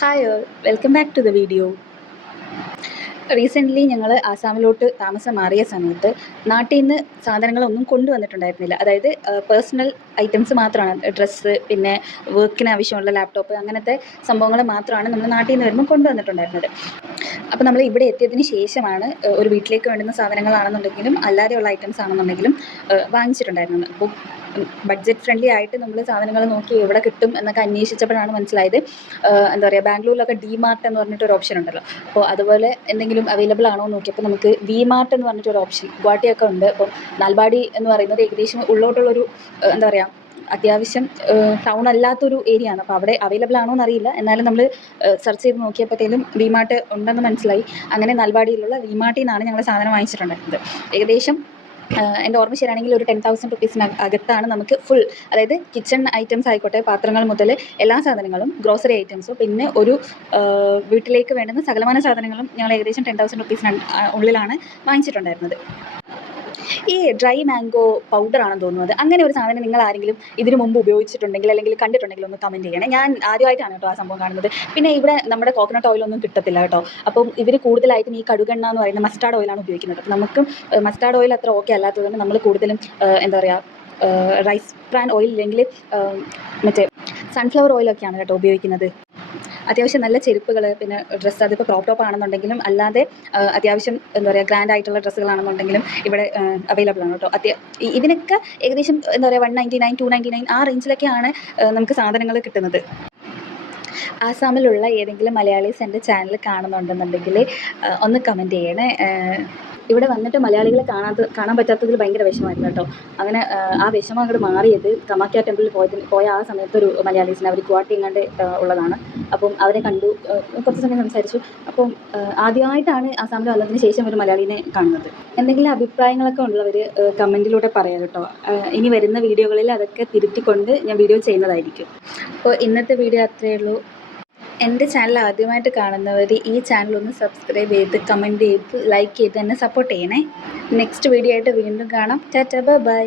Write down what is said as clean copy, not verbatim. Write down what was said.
Hi all, welcome back to the video. Recently ഞങ്ങൾ ആസാമിലോട്ട് താമസം മാറിയ സമയത്ത് നാട്ടിൽ നിന്ന് സാധനങ്ങളൊന്നും കൊണ്ടുവന്നിട്ടുണ്ടായിരുന്നില്ല. അതായത് പേഴ്സണൽ ഐറ്റംസ് മാത്രമാണ്, ഡ്രസ്സ്, പിന്നെ വർക്കിന് ആവശ്യമുള്ള ലാപ്ടോപ്പ്, അങ്ങനത്തെ സംഭവങ്ങൾ മാത്രമാണ് നമ്മൾ നാട്ടിൽ നിന്ന് വരുമ്പോൾ കൊണ്ടുവന്നിട്ടുണ്ടായിരുന്നത്. അപ്പോൾ നമ്മൾ ഇവിടെ എത്തിയതിന് ശേഷമാണ് ഒരു വീട്ടിലേക്ക് വേണ്ടുന്ന സാധനങ്ങളാണെന്നുണ്ടെങ്കിലും അല്ലാതെയുള്ള ഐറ്റംസ് ആണെന്നുണ്ടെങ്കിലും വാങ്ങിച്ചിട്ടുണ്ടായിരുന്നത്. അപ്പോൾ ബഡ്ജറ്റ് ഫ്രണ്ട്ലി ആയിട്ട് നമ്മൾ സാധനങ്ങൾ നോക്കി എവിടെ കിട്ടും എന്നൊക്കെ അന്വേഷിച്ചപ്പോഴാണ് മനസ്സിലായത്, എന്താ പറയുക, ബാംഗ്ലൂരിലൊക്കെ ഡി മാർട്ട് എന്ന് പറഞ്ഞിട്ടൊരു ഓപ്ഷൻ ഉണ്ടല്ലോ. അപ്പോൾ അതുപോലെ എന്തെങ്കിലും അവൈലബിൾ ആണോ എന്ന് നോക്കിയപ്പോൾ നമുക്ക് വി മാർട്ട് എന്ന് പറഞ്ഞിട്ടൊരു ഓപ്ഷൻ ഗുവാഹട്ടിയൊക്കെ ഉണ്ട്. അപ്പോൾ നാൽബാടി എന്ന് പറയുന്നത് ഏകദേശം ഉള്ളോട്ടുള്ളൊരു എന്താ പറയുക, അത്യാവശ്യം ടൗൺ അല്ലാത്തൊരു ഏരിയ ആണ്. അപ്പോൾ അവിടെ അവൈലബിൾ ആണോ എന്നറിയില്ല, എന്നാലും നമ്മൾ സെർച്ച് ചെയ്ത് നോക്കിയപ്പോഴത്തേലും വി മാർട്ട് ഉണ്ടെന്ന് മനസ്സിലായി. അങ്ങനെ നാൽബാടിയിലുള്ള വി മാർട്ടിൽ നിന്നാണ് ഞങ്ങൾ സാധനം വാങ്ങിച്ചിട്ടുണ്ടായിരുന്നത്. ഏകദേശം എൻ്റെ ഓർമ്മ ശരിയാണെങ്കിൽ ഒരു 10,000 റുപ്പീസിന് അകത്താണ് നമുക്ക് ഫുൾ, അതായത് കിച്ചൺ ഐറ്റംസ് ആയിക്കോട്ടെ, പാത്രങ്ങൾ മുതൽ എല്ലാ സാധനങ്ങളും, ഗ്രോസറി ഐറ്റംസും, പിന്നെ ഒരു വീട്ടിലേക്ക് വേണ്ടുന്ന സകലമാന സാധനങ്ങളും ഞങ്ങൾ ഏകദേശം 10,000 റുപ്പീസിന് ഉള്ളിലാണ് വാങ്ങിച്ചിട്ടുണ്ടായിരുന്നത്. ഈ ഡ്രൈ മാംഗോ പൗഡർ ആണെന്ന് തോന്നുന്നത്. അങ്ങനെ ഒരു സാധനം നിങ്ങൾ ആരെങ്കിലും ഇതിനു മുമ്പ് ഉപയോഗിച്ചിട്ടുണ്ടെങ്കിൽ അല്ലെങ്കിൽ കണ്ടിട്ടുണ്ടെങ്കിൽ ഒന്ന് കമൻറ്റ് ചെയ്യണേ. ഞാൻ ആദ്യമായിട്ടാണ് കേട്ടോ ആ സംഭവം കാണുന്നത്. പിന്നെ ഇവിടെ നമ്മുടെ കോക്കനട്ട് ഓയിലൊന്നും കിട്ടത്തില്ല കേട്ടോ. അപ്പം ഇവർ കൂടുതലായിട്ടും ഈ കടുകെണ്ണ എന്ന് പറയുന്ന മസ്റ്റാർഡ് ഓയിലാണ് ഉപയോഗിക്കുന്നത്. അപ്പം നമുക്ക് മസ്റ്റാർഡ് ഓയിൽ അത്ര ഓക്കെ അല്ലാത്തതുകൊണ്ട് നമ്മൾ കൂടുതലും എന്താ പറയുക, റൈസ് ബ്രാൻ ഓയിൽ ഇല്ലെങ്കിൽ മറ്റേ സൺഫ്ലവർ ഓയിലൊക്കെയാണ് കേട്ടോ ഉപയോഗിക്കുന്നത്. അത്യാവശ്യം നല്ല ചെരുപ്പുകൾ, പിന്നെ ഡ്രസ്സ്, അതിപ്പോൾ ക്രോപ്പ് ടോപ്പ് ആണെന്നുണ്ടെങ്കിലും അല്ലാതെ അത്യാവശ്യം എന്താ പറയുക ഗ്രാൻഡ് ആയിട്ടുള്ള ഡ്രസ്സുകളാണെന്നുണ്ടെങ്കിലും ഇവിടെ അവൈലബിൾ ആണ് കേട്ടോ. ഇതിനൊക്കെ ഏകദേശം എന്താ പറയുക 199, 299 ആ റേഞ്ചിലൊക്കെയാണ് നമുക്ക് സാധനങ്ങൾ കിട്ടുന്നത്. ആസാമിലുള്ള ഏതെങ്കിലും മലയാളീസ് എൻ്റെ ചാനൽ കാണുന്നുണ്ടെന്നുണ്ടെങ്കിൽ ഒന്ന് കമൻറ്റ് ചെയ്യണേ. ഇവിടെ വന്നിട്ട് മലയാളികളെ കാണാൻ പറ്റാത്തതിൽ ഭയങ്കര വിഷമമായിരുന്നു കേട്ടോ. അങ്ങനെ ആ വിഷമം അങ്ങോട്ട് മാറിയത് കമാക്യ ടെമ്പിളിൽ പോയ ആ സമയത്ത് ഒരു മലയാളീസിന്, അവർ ഗുവാഹട്ടി എങ്ങാണ്ട് ഉള്ളതാണ്. അപ്പം അവരെ കണ്ടു, കുറച്ച് സമയം സംസാരിച്ചു. അപ്പം ആദ്യമായിട്ടാണ് ആസാമിൽ വന്നതിന് ശേഷം ഒരു മലയാളീനെ കാണുന്നത്. എന്തെങ്കിലും അഭിപ്രായങ്ങളൊക്കെ ഉള്ളവർ കമൻറ്റിലൂടെ പറയാം കേട്ടോ. ഇനി വരുന്ന വീഡിയോകളിൽ അതൊക്കെ തിരുത്തിക്കൊണ്ട് ഞാൻ വീഡിയോ ചെയ്യുന്നതായിരിക്കും. അപ്പോൾ ഇന്നത്തെ വീഡിയോ അത്രയേ ഉള്ളൂ. എൻ്റെ ചാനൽ ആദ്യമായിട്ട് കാണുന്നവർ ഈ ചാനൽ ഒന്ന് സബ്സ്ക്രൈബ് ചെയ്ത് കമൻറ്റ് ചെയ്ത് ലൈക്ക് ചെയ്ത് എന്നെ സപ്പോർട്ട് ചെയ്യണേ. നെക്സ്റ്റ് വീഡിയോ ആയിട്ട് വീണ്ടും കാണാം. ടാറ്റാ, ബൈ.